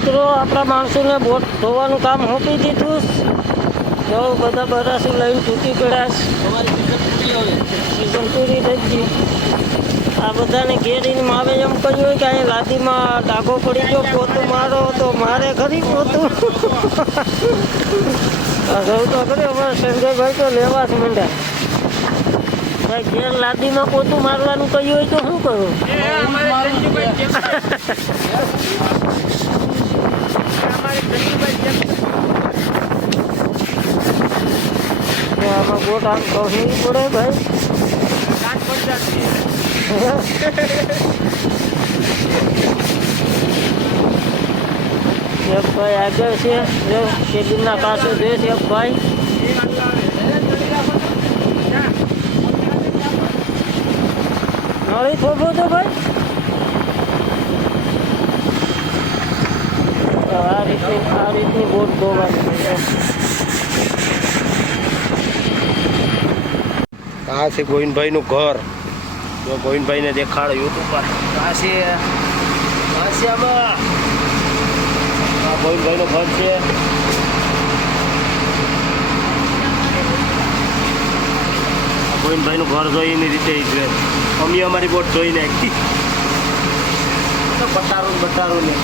મિત્રો આપણા માણસોને બોટ ધોવાનું કામ સોંપી દીધું. જો બધા બરાસું લઈને તૂટી પડ્યા. સીઝન પૂરી થઈ ગઈ. આ બધાને ઘેરીને માવે એમ કહ્યું કે અહીં લાદીમાં ડાઘો પડી ગયો, પોતું મારો તો મારે ખરી પોતું. જવું તો ખરી. અમારે સંજયભાઈ તો લેવા જ માંડ્યા. ભાઈ ઘેર લાદીમાં પોતું મારવાનું કહ્યું હોય તો શું કરું? આમાં બોટ આમ કહી પડે ભાઈ. એક ભાઈ આગળ છે, કેબિનના કાસો છે એક ભાઈ. નળી થોભો તો ભાઈ. આ રીતની બોટ ધોવાની. આ છે ગોવિંદભાઈનું ઘર. જો ગોવિંદભાઈને દેખાડો યુટ્યુબ પર. આ છે આમાં આ ગોવિંદભાઈનું ઘર છે. ગોવિંદભાઈનું ઘર જોઈ એની રીતે અમે અમારી બોટ જોઈ નાખી. બતારું ને